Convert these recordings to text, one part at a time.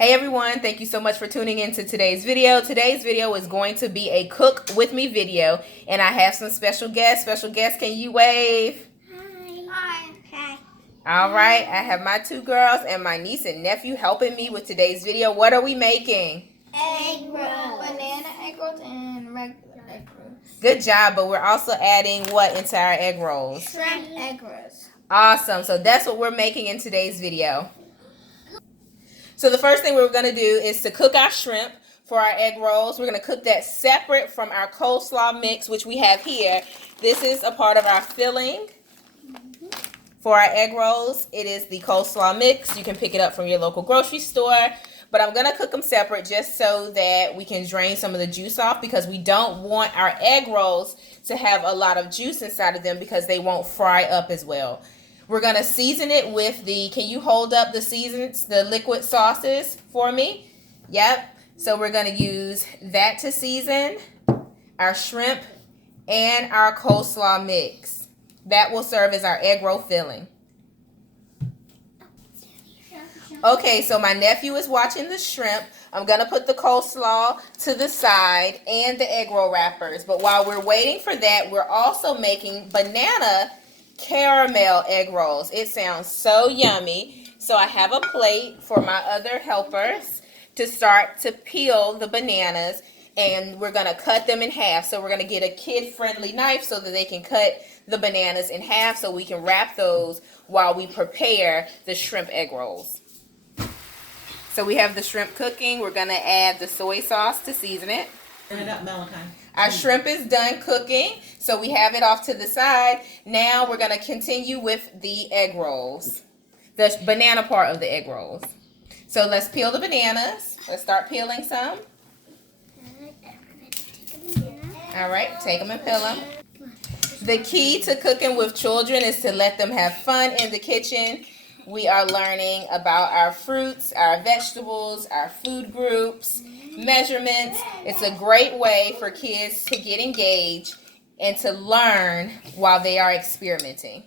Hey everyone, thank you so much for tuning in to today's video. Today's video is going to be a cook with me video, and I have some special guests. Special guests, can you wave? Hi. Hi. All right, I have my two girls and my niece and nephew helping me with today's video. What are we making? Egg rolls. Banana egg rolls and regular egg rolls. Good job, but we're also adding what into our egg rolls? Shrimp egg rolls. Awesome, so that's what we're making in today's video. So the first thing we're going to do is to cook our shrimp for our egg rolls. We're going to cook that separate from our coleslaw mix, which we have here. This is a part of our filling for our egg rolls. It is the coleslaw mix. You can pick it up from your local grocery store. But I'm going to cook them separate just so that we can drain some of the juice off, because we don't want our egg rolls to have a lot of juice inside of them because they won't fry up as well. We're going to season it with can you hold up the seasons, the liquid sauces for me? Yep. So we're going to use that to season our shrimp and our coleslaw mix. That will serve as our egg roll filling. Okay, so my nephew is watching the shrimp. I'm going to put the coleslaw to the side and the egg roll wrappers. But while we're waiting for that, we're also making banana caramel egg rolls. It sounds so yummy. So I have a plate for my other helpers to start to peel the bananas, and we're going to cut them in half. So we're going to get a kid-friendly knife so that they can cut the bananas in half so we can wrap those while we prepare the shrimp egg rolls. So we have the shrimp cooking. We're going to add the soy sauce to season it. Turn it up, Valentine. Our shrimp is done cooking, so we have it off to the side. Now we're going to continue with the egg rolls, the banana part of the egg rolls. So let's peel the bananas. Let's start peeling some. All right, take them and peel them. The key to cooking with children is to let them have fun in the kitchen. We are learning about our fruits, our vegetables, our food groups, measurements. It's a great way for kids to get engaged and to learn while they are experimenting.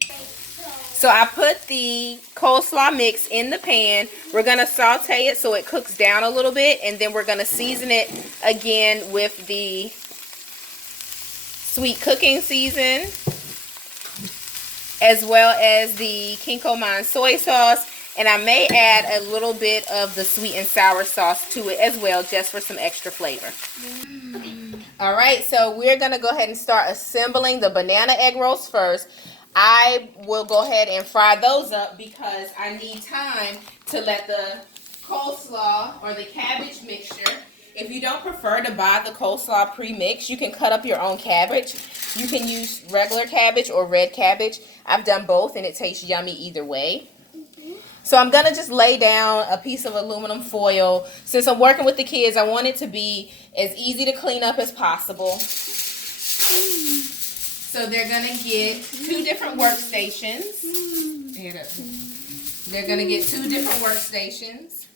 So I put the coleslaw mix in the pan. We're going to saute it so it cooks down a little bit, and then we're going to season it again with the sweet cooking season, as well as the Kikkoman soy sauce. And I may add a little bit of the sweet and sour sauce to it as well, just for some extra flavor. All right, so we're going to go ahead and start assembling the banana egg rolls first. I will go ahead and fry those up because I need time to let the coleslaw or the cabbage mixture. If you don't prefer to buy the coleslaw pre-mixed, you can cut up your own cabbage. You can use regular cabbage or red cabbage. I've done both, and it tastes yummy either way. So I'm going to just lay down a piece of aluminum foil. Since I'm working with the kids, I want it to be as easy to clean up as possible. So they're going to get two different workstations. They're going to get two different workstations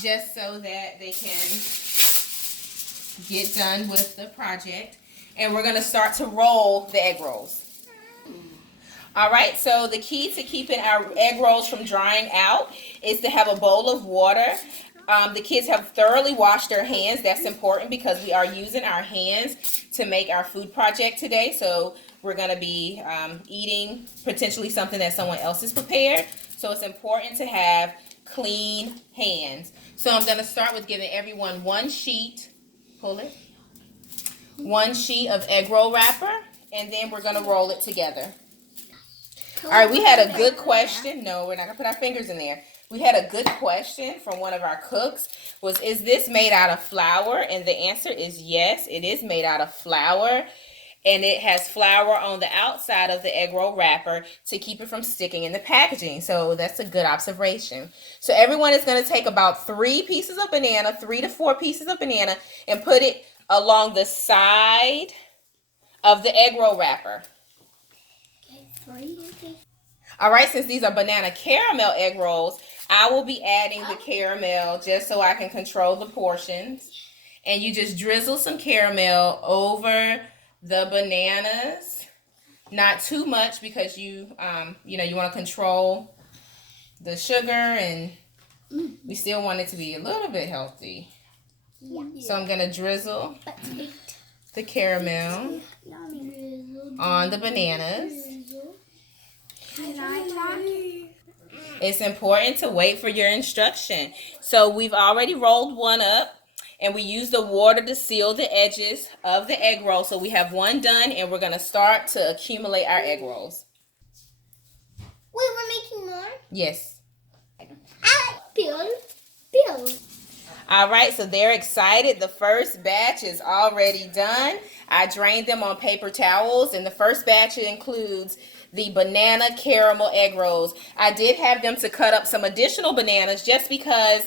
just so that they can get done with the project. And we're going to start to roll the egg rolls. All right, so the key to keeping our egg rolls from drying out is to have a bowl of water. The kids have thoroughly washed their hands. That's important because we are using our hands to make our food project today. So we're going to be eating potentially something that someone else has prepared. So it's important to have clean hands. So I'm going to start with giving everyone one sheet of egg roll wrapper, and then we're going to roll it together. All right, we had a good question. No, we're not going to put our fingers in there. We had a good question from one of our cooks. Is this made out of flour? And the answer is yes, it is made out of flour. And it has flour on the outside of the egg roll wrapper to keep it from sticking in the packaging. So that's a good observation. So everyone is going to take about 3 pieces of banana, 3 to 4 pieces of banana, and put it along the side of the egg roll wrapper. All right, since these are banana caramel egg rolls, I will be adding the caramel just so I can control the portions. And you just drizzle some caramel over the bananas. Not too much because you want to control the sugar and We still want it to be a little bit healthy. Yeah. So I'm going to drizzle the caramel on the bananas. It's important to wait for your instruction. So we've already rolled one up, and we use the water to seal the edges of the egg roll. So we have one done, and we're going to start to accumulate our egg rolls. Wait, we're making more? Yes. Bill. All right, so they're excited. The first batch is already done. I drained them on paper towels, and the first batch includes the banana caramel egg rolls. I did have them to cut up some additional bananas just because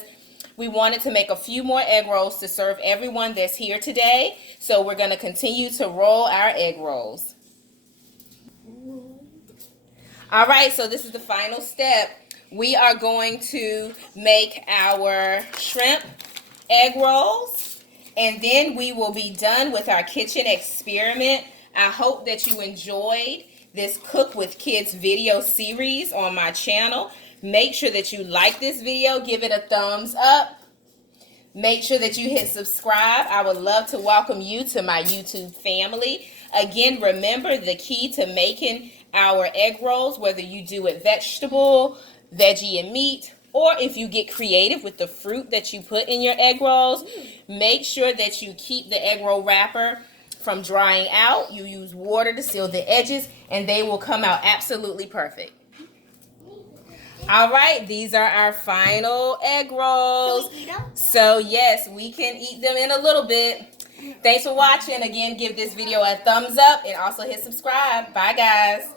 we wanted to make a few more egg rolls to serve everyone that's here today. So we're going to continue to roll our egg rolls. All right, so this is the final step. We are going to make our shrimp egg rolls, and then we will be done with our kitchen experiment. I hope that you enjoyed this Cook with Kids video series on my channel. Make sure that you like this video, give it a thumbs up. Make sure that you hit subscribe. I would love to welcome you to my YouTube family. Again, remember the key to making our egg rolls, whether you do it vegetable, veggie and meat, or if you get creative with the fruit that you put in your egg rolls, make sure that you keep the egg roll wrapper from drying out. You use water to seal the edges, and they will come out absolutely perfect. All right, these are our final egg rolls. Can we eat them? So yes, we can eat them in a little bit. Thanks for watching. Again, give this video a thumbs up and also hit subscribe. Bye, guys.